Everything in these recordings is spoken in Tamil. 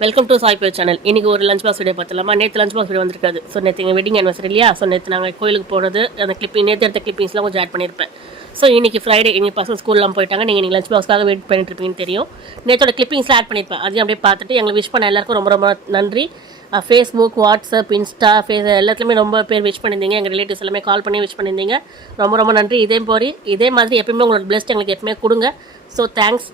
Welcome to சாய்பே channel. இன்றைக்கி ஒரு லஞ்ச் பாக்ஸ் வீடியோ பார்த்துலாமா? நேற்று லஞ்ச் பாக்ஸ் வீடியோ வந்திருக்காது. ஸோ நேற்று எங்கள் வெட்டிங் ஆனிவர்சரி இல்லையா? ஸோ நேற்று நாங்கள் கோயிலுக்கு போனது அந்த நேற்று எடுத்த கிளிப்பிங்ஸ்லாம் கொஞ்சம் ஆட் பண்ணியிருப்பேன். ஸோ இன்றைக்கி ஃப்ரைடே, இன்றைக்கி பசங்க ஸ்கூல்லாம் போயிட்டாங்க. நீங்கள் இன்றைக்கி லஞ்ச் பாக்ஸ்க்காக வெயிட் பண்ணிட்டு இருப்பீங்கன்னு தெரியும். நேற்றோட கிளிப்பிங்ஸ்லாம் ஆட் பண்ணியிருப்பேன். அதையும் அப்படியே பார்த்துட்டு எங்களுக்கு விஷ் பண்ண எல்லாருக்கும் ரொம்ப ரொம்ப நன்றி. ஃபேஸ்புக், வாட்ஸ்அப், இன்ஸ்டா, எல்லாத்துலேயுமே ரொம்ப பேர் விஷ் பண்ணியிருந்தீங்க. எங்கள் ரிலேட்டிவ்ஸ் எல்லாமே கால் பண்ணி விஷ் பண்ணியிருந்தீங்க. ரொம்ப ரொம்ப நன்றி. இதே மாதிரி எப்பயுமே உங்களோட பெஸ்ட் எங்களுக்கு எப்பவுமே கொடுங்க. So thanks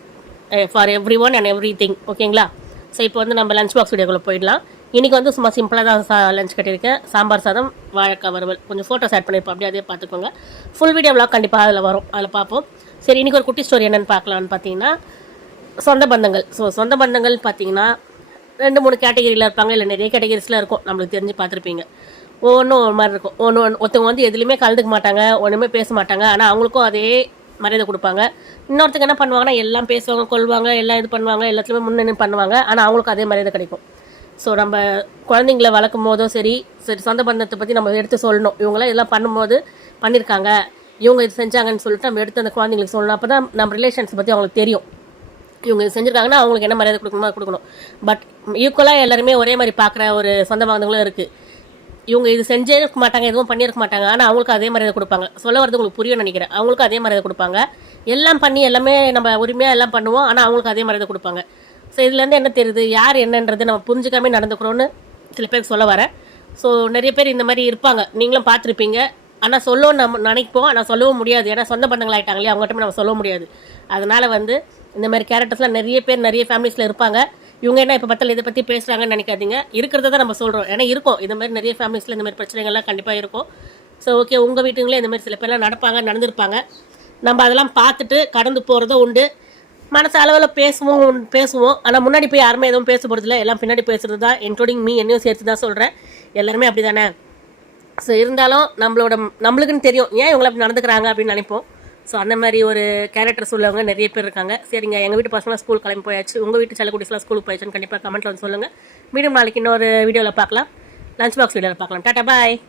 for every one and every thing. ஓகேங்களா? ஸோ இப்போ வந்து நம்ம லஞ்ச் பாக்ஸ் வீடியோக்குள்ளே போயிடலாம். இன்றைக்கி வந்து சும்மா சிம்பிளாக தான் லஞ்ச் கட்டியிருக்கேன். சாம்பார் சாதம், வாழைக்காய் வறுவல், கொஞ்சம் ஃபோட்டோஸ் ஆட் பண்ணியிருப்போம். அப்படியே அதே பார்த்துக்கோங்க. ஃபுல் வீடியோ விளாக் கண்டிப்பாக அதில் வரும், அதில் பார்ப்போம். சரி, இன்றைக்கி ஒரு குட்டி ஸ்டோரி என்னென்னு பார்க்கலான்னு பார்த்தீங்கன்னா, சொந்த பந்தங்கள். ஸோ சொந்த பந்தங்கள் பார்த்தீங்கன்னா 2-3 கேட்டகரியில் இருப்பாங்க, இல்லை நிறைய கேட்டகரிஸில் இருக்கும். நம்மளுக்கு தெரிஞ்சு பார்த்துருப்பீங்க. ஒவ்வொன்றும் ஒரு மாதிரி இருக்கும். ஒருத்தவங்க வந்து எதுலேயுமே கலந்துக்க மாட்டாங்க, ஒன்றுமே பேச மாட்டாங்க. ஆனால் அவங்களுக்கும் அதே மரியாதை கொடுப்பாங்க. இன்னொருத்தங்க என்ன பண்ணுவாங்கன்னா, எல்லாம் பேசுவாங்க, கொள்வாங்க, எல்லாம் இது பண்ணுவாங்க, எல்லாத்துலேயுமே முன்னணி பண்ணுவாங்க. ஆனால் அவங்களுக்கு அதே மரியாதை கிடைக்கும். ஸோ நம்ம குழந்தைங்கள வளர்க்கும் போதும் சரி சொந்த பந்தத்தை பற்றி நம்ம எடுத்து சொல்லணும். இவங்களாம் இதெல்லாம் பண்ணும்போது பண்ணியிருக்காங்க, இவங்க இது செஞ்சாங்கன்னு சொல்லிட்டு நம்ம எடுத்து அந்த குழந்தைங்களுக்கு சொல்லணும். அப்போ தான் நம்ம ரிலேஷன்ஸ் பற்றி அவங்களுக்கு தெரியும். இவங்க இது செஞ்சுருக்காங்கன்னா அவங்களுக்கு என்ன மரியாதை கொடுக்கணும். பட் ஈக்குவலாக எல்லாருமே ஒரே மாதிரி பார்க்குற ஒரு சொந்த பந்தங்களும் இருக்குது. இவங்க இது செஞ்சே இருக்க மாட்டாங்க, எதுவும் பண்ணியிருக்க மாட்டாங்க, ஆனால் அவங்களுக்கு அதே மரியாதை கொடுப்பாங்க. சொல்ல வரது உங்களுக்கு புரியும் நினைக்கிறேன். அவங்களுக்கும் அதே மரியாதை கொடுப்பாங்க. எல்லாம் பண்ணி எல்லாமே நம்ம உரிமையாக எல்லாம் பண்ணுவோம், ஆனால் அவங்களுக்கு அதே மரியாதை கொடுப்பாங்க. ஸோ இதுலேருந்து என்ன தெரியுது, யார் என்னன்றது நம்ம புரிஞ்சுக்காமே நடந்துக்கிறோன்னு சில பேருக்கு சொல்ல வரேன். ஸோ நிறைய பேர் இந்த மாதிரி இருப்பாங்க, நீங்களும் பார்த்துருப்பீங்க. ஆனால் சொல்லவும் நம்ம நினைப்போம், ஆனால் சொல்லவும் முடியாது. ஏன்னா சொந்த பந்தங்கள் ஆகிட்டாங்க இல்லையா, அவங்ககிட்ட நம்ம சொல்ல முடியாது. அதனால் வந்து இந்த மாதிரி கேரக்டர்ஸ்லாம் நிறைய பேர் நிறைய ஃபேமிலிஸில் இருப்பாங்க. இவங்க என்ன இப்போ பத்தல இதை பற்றி பேசுகிறாங்கன்னு நினைக்காதீங்க. இருக்கிறத தான் நம்ம சொல்கிறோம். ஏன்னா இருக்கும், இந்த மாதிரி நிறைய ஃபேமிலிஸில் இந்த மாதிரி பிரச்சனைகள்லாம் கண்டிப்பாக இருக்கும். ஸோ ஓகே, உங்கள் வீட்டுங்களே இந்த மாதிரி சில பேர்லாம் நடந்திருப்பாங்க. நம்ம அதெல்லாம் பார்த்துட்டு கடந்து போகிறதும் உண்டு. மனசு அளவில் பேசுவோம். ஆனால் முன்னாடி போய் யாருமே எதுவும் பேச போகிறதில்ல, எல்லாம் பின்னாடி பேசுகிறது தான். இன்க்ளூடிங் மீ, என்னையும் சேர்த்து தான் சொல்கிறேன். எல்லாருமே அப்படி தானே. ஸோ இருந்தாலும் நம்மளுக்குன்னு தெரியும் ஏன் இவங்களை அப்படி நடந்துக்கிறாங்க அப்படின்னு நினைப்போம். ஸோ அந்த மாதிரி ஒரு கேரக்டர்ஸ் உள்ளவங்க நிறைய பேர் இருக்காங்க. சரிங்க, எங்கள் வீட்டு பசங்களாம் ஸ்கூல் கிளம்பி போயாச்சு, உங்கள் வீட்டு செல்லக்குடிஸ்லாம் ஸ்கூலுக்கு போயாச்சுன்னு கண்டிப்பாக கமெண்ட்டில் வந்து சொல்லுங்கள். மீண்டும் நாளைக்கு இன்னொரு வீடியோவில் பார்க்கலாம், லஞ்ச் பாக்ஸ் வீடியோவில் பார்க்கலாம். டாட்டா, பாய்.